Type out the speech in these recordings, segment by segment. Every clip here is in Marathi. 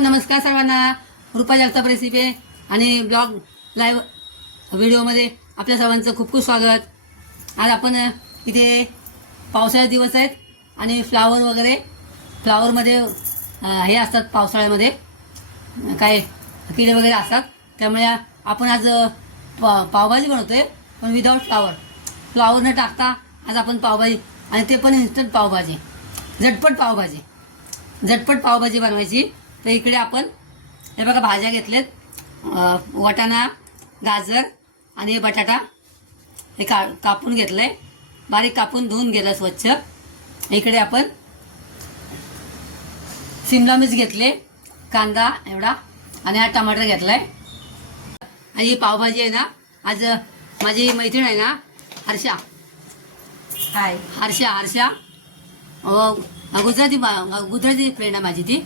नमस्कार सर्वांना. रुपा जगताप रेसिपी आणि ब्लॉग लाईव्ह व्हिडिओमध्ये आपल्या सर्वांचं खूप खूप स्वागत. आज आपण इथे पावसाळ्याचे दिवस आहेत आणि फ्लावरमध्ये हे असतात पावसाळ्यामध्ये काय किडे वगैरे असतात, त्यामुळे आपण आज पावभाजी बनवतोय पण विदाऊट फ्लावर न टाकता. आज आपण पावभाजी आणि ते पण इन्स्टंट पावभाजी, झटपट पावभाजी बनवायची. तर इकडे आपण हे बघा भाज्या घेतलेत, वाटाणा, गाजर आणि बटाटा हे कापून घेतलंय, बारीक कापून धुवून घेतलं स्वच्छ. इकडे आपण शिमला मिर्च घेतले, कांदा एवढा आणि हा टमाटर घेतलाय. आणि ही पावभाजी आहे ना, आज माझी मैत्रीण आहे ना हर्षा, हर्षा गुजराती फ्रेंड आहे माझी ती.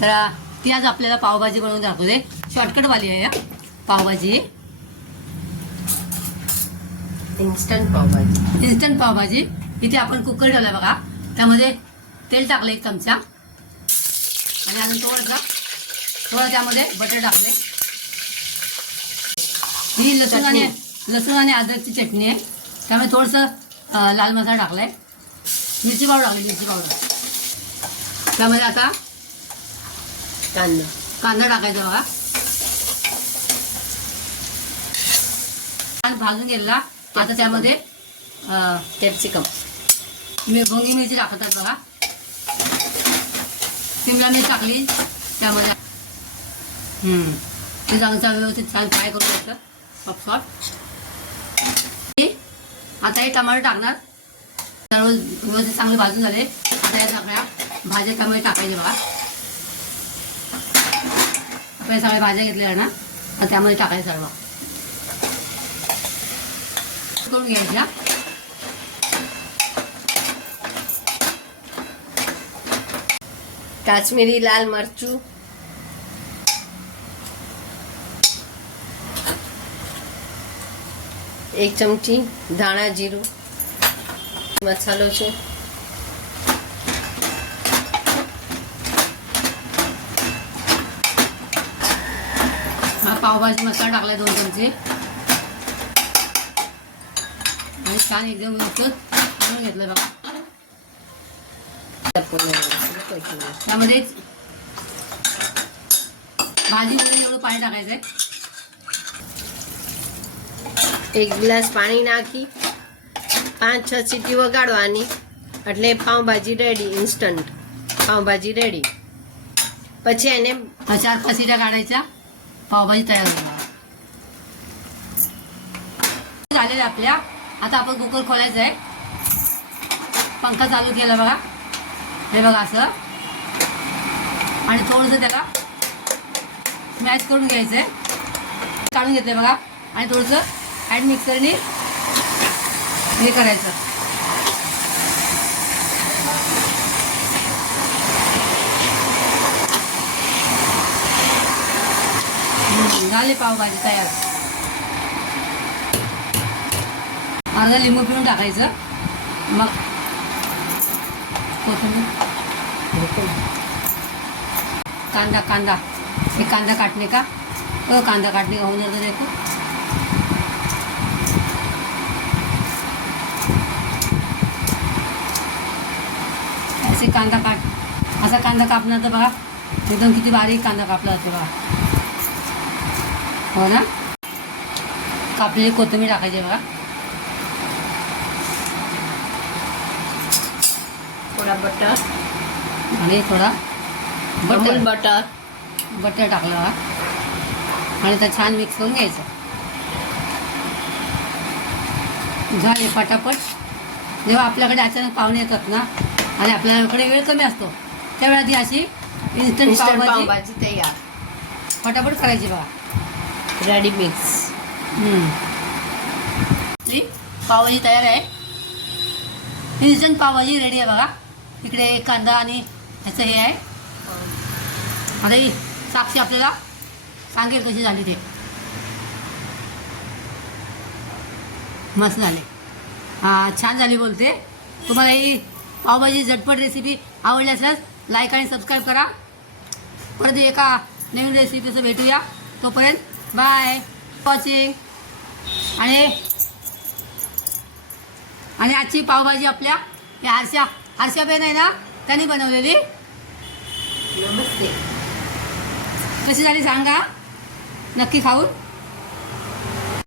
तर ती आज आपल्याला पावभाजी बनवून दाखवते. शॉर्टकटवाली आहे या पावभाजी, इन्स्टंट पावभाजी. इथे आपण कुकर ठेवला बघा, त्यामध्ये तेल टाकलं 1 चमचा आणि अजून थोडं त्यामध्ये बटर टाकले. ही लसूण आणि अद्रकची चटणी आहे, त्यामुळे थोडंसं लाल मसाला टाकलाय, मिरची पावडर टाकली, त्यामध्ये आता कांदा टाकायचा बघा. छान भाजून घेतला. आता त्यामध्ये कॅप्सिकम, भोंगी मिरची टाकतात बघा, शिमला मिरची टाकली त्यामध्ये. ते चांगलं व्यवस्थित छान फ्राय करून घ्यायचं सॉफ्ट. आता हे टमाटर टाकणार, व्यवस्थित चांगले भाजून झाले. आता या सगळ्या भाज्या त्यामध्ये टाकायचे बघा. आपण सगळ्या भाज्या घेतल्या ना, त्यामध्ये टाकायचं सर्व करून घ्यायच्या. काश्मीरी लाल मरचू, एक चमची धाणा जीरू मसालो છે. हा पावभाजी मसाला टाकलाय 2 चमचे आणि छान एकदम व्यवस्थित बनवून घेतलं बघा. त्यामध्ये भाजी एवढं पाणी टाकायचंय. 1 ગ્લાસ પાણી નાખી 5-6 સીટી વગાડવાની એટલે pav bhaji ready. Instant pav bhaji ready. પછી એને 4-5 सीट्या काढायच्या, पावभाजी तयार झालेल्या आपल्या. आता आपण कुकर खोलायचं आहे. पंखा चालू केला बघा, हे बघा असं, आणि थोडंसं त्याला स्मॅश करून घ्यायचंय. काढून घेतलंय बघा आणि थोडंसं हँड मिक्सरने हे करायचं. झाले पावभाजी तयार. अर्धा लिंबू पिळून टाकायचं, मग कोथिंबीर, कांदा हे कांदा काटणे का कांदा काटणे का होऊन जातं. देखो असे असा कांदा कापणार तर बघा एकदम किती बारीक कांदा कापला जातो बघा. हो ना. कापलेली कोथिंबीर टाकायची बघा, थोडा बटर आणि थोडा बटर टाकलं बघा आणि तर छान मिक्स करून घ्यायचं. झाले पटापट. जेव्हा आपल्याकडे अचानक पाहुणे येतात ना आणि आपल्याकडे वेळ कमी असतो, त्यावेळेला ती अशी इन्स्टंट पावभाजी तयार फटाफट करायची बघा. Ready mix. पावभाजी तयार आहे, इन्स्टंट पावभाजी रेडी आहे बघा. इकडे कांदा आणि ह्याचं हे आहे. आता ही साक्षी आपल्याला सांगेल कशी झाली ते. मस्त झाले, छान झाली बोलते. तुम्हाला ही पावभाजी झटपट रेसिपी आवडली असल्यास लाईक आणि सबस्क्राईब करा. परत एका नवीन रेसिपीचं भेटूया. तोपर्यंत बाय वॉचिंग. आणि आजची पावभाजी आपल्या या हर्षा बेन आहे ना, त्यांनी बनवलेली. नमस्ते. कशी झाली सांगा, नक्की खाऊन